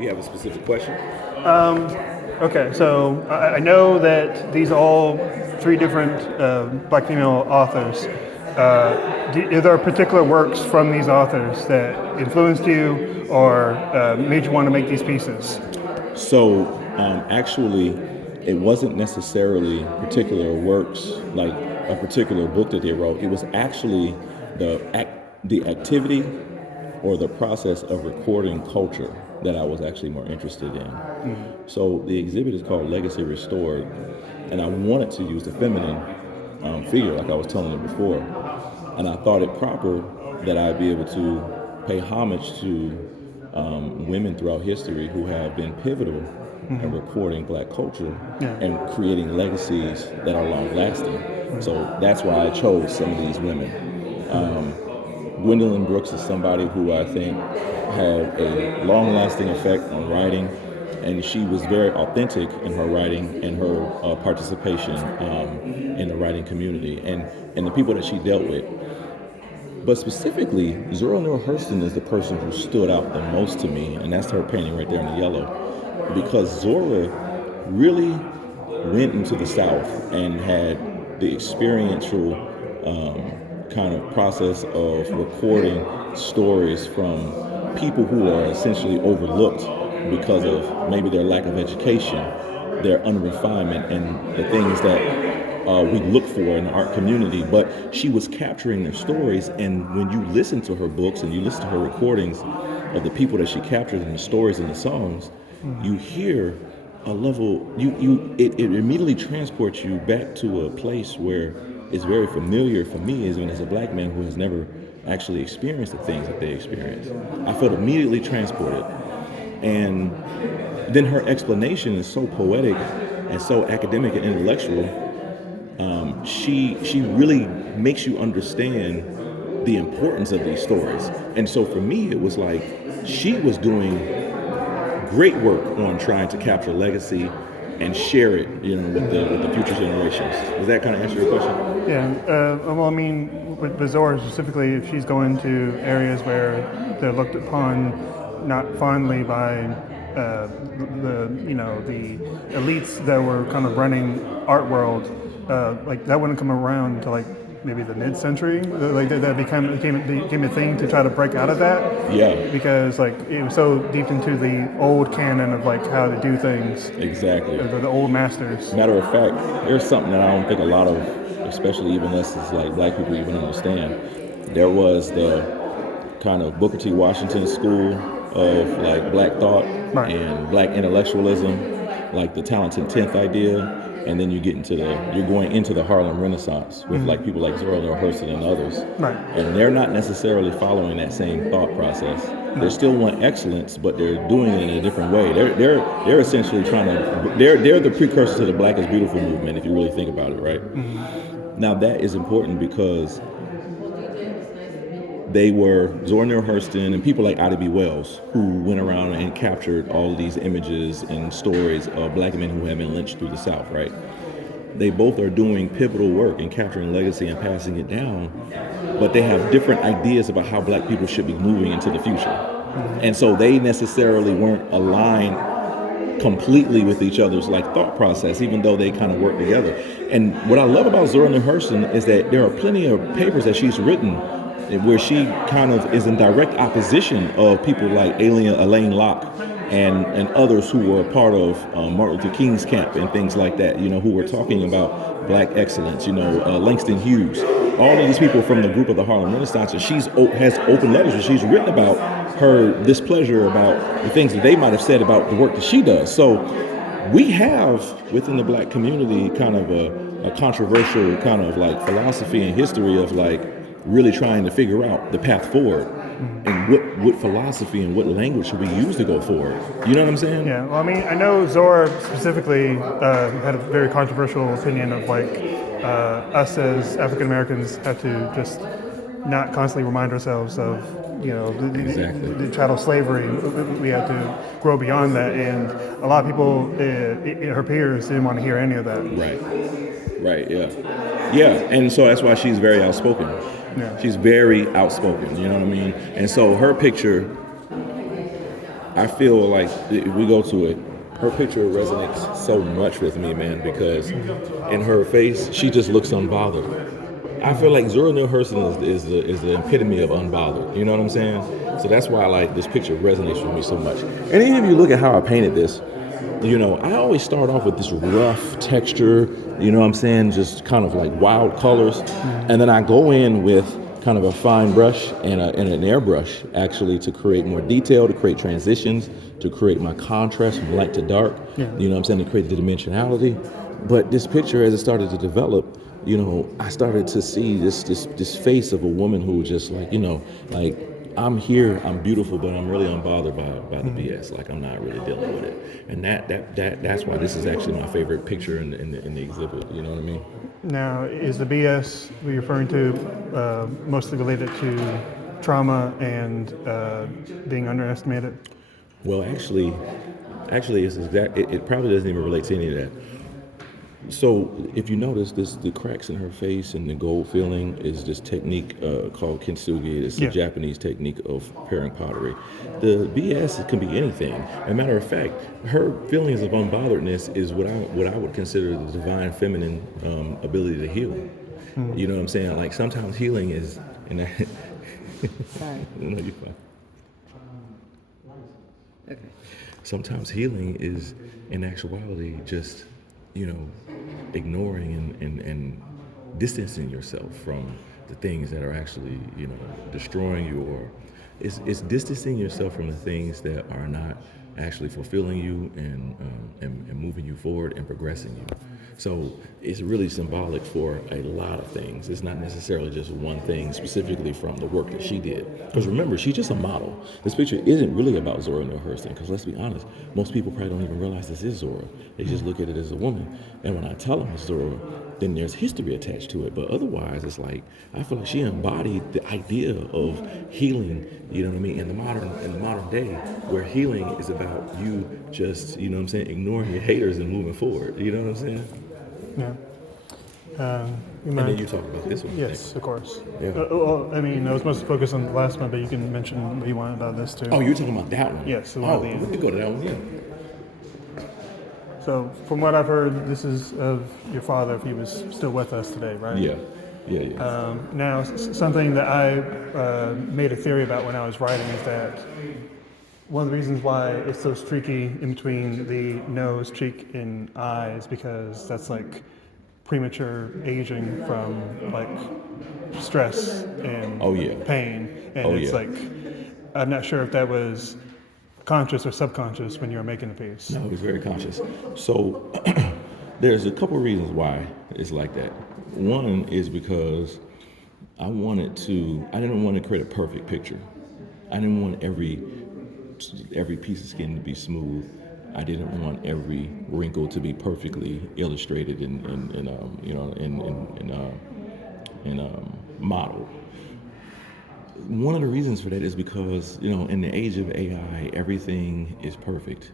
You have a specific question? Okay, so I know that these are all three different black female authors. Are there particular works from these authors that influenced you or made you want to make these pieces? So, actually, it wasn't necessarily particular works, like a particular book that they wrote. It was actually the activity or the process of recording culture that I was actually more interested in. So the exhibit is called Legacy Restored, and I wanted to use the feminine figure, like I was telling you before, and I thought it proper that I'd be able to pay homage to women throughout history who have been pivotal in recording black culture Yeah. and creating legacies that are long lasting. So that's why I chose some of these women. Gwendolyn Brooks is somebody who I think had a long lasting effect on writing, and she was very authentic in her writing and her participation in the writing community and the people that she dealt with. But specifically, Zora Neale Hurston is the person who stood out the most to me, and that's her painting right there in the yellow, because Zora really went into the South and had the experiential kind of process of recording stories from people who are essentially overlooked because of maybe their lack of education, their unrefinement, and the things that we look for in the art community. But she was capturing their stories, and when you listen to her books and you listen to her recordings of the people that she captured in the stories and the songs, you hear a level it immediately transports you back to a place where it's very familiar for me as a black man who has never actually experienced the things that they experienced. I felt immediately transported. And then her explanation is so poetic and so academic and intellectual. She really makes you understand the importance of these stories. And so for me, it was like she was doing great work on trying to capture legacy and share it, with the future generations. Does that kind of answer your question? Yeah. Well, I mean, with Zora specifically, if she's going to areas where they're looked upon not fondly by the elites that were kind of running art world, like that wouldn't come around until like maybe the mid-century. Like that became a thing to try to break out of that. Yeah, Because like it was so deep into the old canon of like how to do things, exactly. the old masters. Matter of fact, there's something that I don't think a lot of, especially even us as like black people, even understand. There was the kind of Booker T. Washington school of like black thought Right. and black intellectualism, like the talented tenth idea, and then you're going into the Harlem Renaissance with like people like Zora Neale Hurston and others, Right. and they're not necessarily following that same thought process. They still want excellence, but they're doing it in a different way. They're essentially trying to they're the precursor to the Black is Beautiful movement, if you really think about it, right? Now that is important because they were Zora Neale Hurston and people like Ida B. Wells who went around and captured all of these images and stories of black men who had been lynched through the South, right? They both are doing pivotal work in capturing legacy and passing it down, but they have different ideas about how black people should be moving into the future. And so they necessarily weren't aligned completely with each other's like thought process, even though they kind of work together. And what I love about Zora Neale Hurston is that there are plenty of papers that she's written where she kind of is in direct opposition of people like Elaine Locke and others who were a part of Martin Luther King's camp and things like that, who were talking about black excellence, Langston Hughes, all of these people from the group of the Harlem Renaissance. And has open letters where she's written about her displeasure about the things that they might have said about the work that she does. So we have within the black community kind of a controversial kind of like philosophy and history of like really trying to figure out the path forward and what philosophy and what language should we use to go forward. You know what I'm saying? Yeah. Well, I mean, I know Zora specifically had a very controversial opinion of like us as African Americans have to just not constantly remind ourselves of Exactly. the chattel slavery. We have to grow beyond that, and a lot of people, her peers, didn't want to hear any of that. Right, yeah. Yeah, and so that's why she's very outspoken. Yeah. She's very outspoken, you know what I mean? And so her picture I feel like if we go to it, her picture resonates so much with me, man, because in her face, she just looks unbothered. I feel like Zora Neale Hurston is the epitome of unbothered. You know what I'm saying? So that's why like this picture resonates with me so much. And even if you look at how I painted this, I always start off with this rough texture, you know what I'm saying, just kind of like wild colors. And then I go in with kind of a fine brush and an airbrush actually to create more detail, to create transitions, to create my contrast from light to dark, Yeah. you know what I'm saying, to create the dimensionality. But this picture, as it started to develop, I started to see this face of a woman who was just like, like I'm here, I'm beautiful, but I'm really unbothered by the BS. Like I'm not really dealing with it, and that's why this is actually my favorite picture in the exhibit. You know what I mean? Now, is the BS we're referring to mostly related to trauma and being underestimated? Well, actually, it probably doesn't even relate to any of that. So if you notice this, the cracks in her face and the gold filling is this technique called kintsugi. It's a Yeah. Japanese technique of pairing pottery. The BS can be anything. As a matter of fact, her feelings of unbotheredness is what I would consider the divine feminine ability to heal. You know what I'm saying? Like sometimes healing is in that. Sorry. No, you're fine. Okay. Sometimes healing is in actuality just ignoring and distancing yourself from the things that are actually destroying you, or it's distancing yourself from the things that are not actually fulfilling you and moving you forward and progressing you. So it's really symbolic for a lot of things. It's not necessarily just one thing specifically from the work that she did. Because remember, she's just a model. This picture isn't really about Zora Neale Hurston, because let's be honest, most people probably don't even realize this is Zora. They just look at it as a woman. And when I tell them it's Zora, then there's history attached to it. But otherwise, it's like, I feel like she embodied the idea of healing, you know what I mean, in the modern day, where healing is about you just, ignoring your haters and moving forward. You know what I'm saying? Yeah. You And then mind? you talk about this one. Yes, of course. Yeah. Well, I mean, I was mostly focused on the last one, but you can mention what you want about this too. Oh, you're talking about that one? Yes, the one at the end. We could go to that one, yeah. So, from what I've heard, this is of your father if he was still with us today, right? Yeah. Now, something that I made a theory about when I was writing is that one of the reasons why it's so streaky in between the nose, cheek, and eye is because that's like premature aging from like stress and Oh, yeah. pain. And Oh, it's yeah. like, I'm not sure if that was conscious or subconscious when you were making the piece. No, he's very conscious. So there's a couple reasons why it's like that. One is because I didn't want to create a perfect picture. I didn't want every piece of skin to be smooth. I didn't want every wrinkle to be perfectly illustrated and modeled. One of the reasons for that is because in the age of AI, everything is perfect,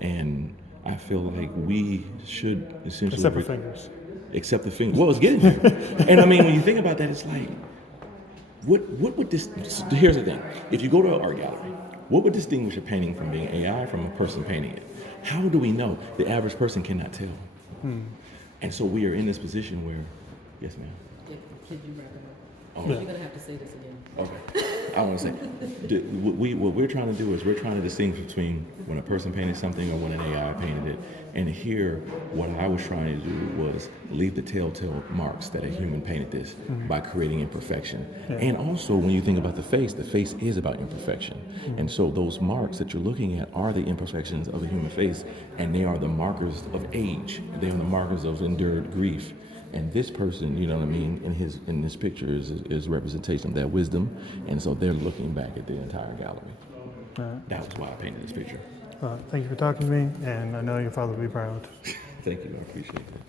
and I feel like we should essentially Except for fingers. Except the finger. Well, it's getting there. And I mean, when you think about that, it's like, what would this? Here's the thing: if you go to an art gallery, what would distinguish a painting from being AI from a person painting it? How do we know? The average person cannot tell. And so we are in this position where, yes, ma'am. Could you wrap it up? Oh, You're gonna have to say this again. okay. I want to say, what we're trying to do is we're trying to distinguish between when a person painted something or when an AI painted it. And here, what I was trying to do was leave the telltale marks that a human painted this by creating imperfection. Yeah. And also, when you think about the face is about imperfection. And so those marks that you're looking at are the imperfections of a human face, and they are the markers of age. They are the markers of endured grief. And this person, you know what I mean, in this picture is representation of that wisdom. And so they're looking back at the entire gallery. That was why I painted this picture. Thank you for talking to me, and I know your father will be proud. Thank you, I appreciate that.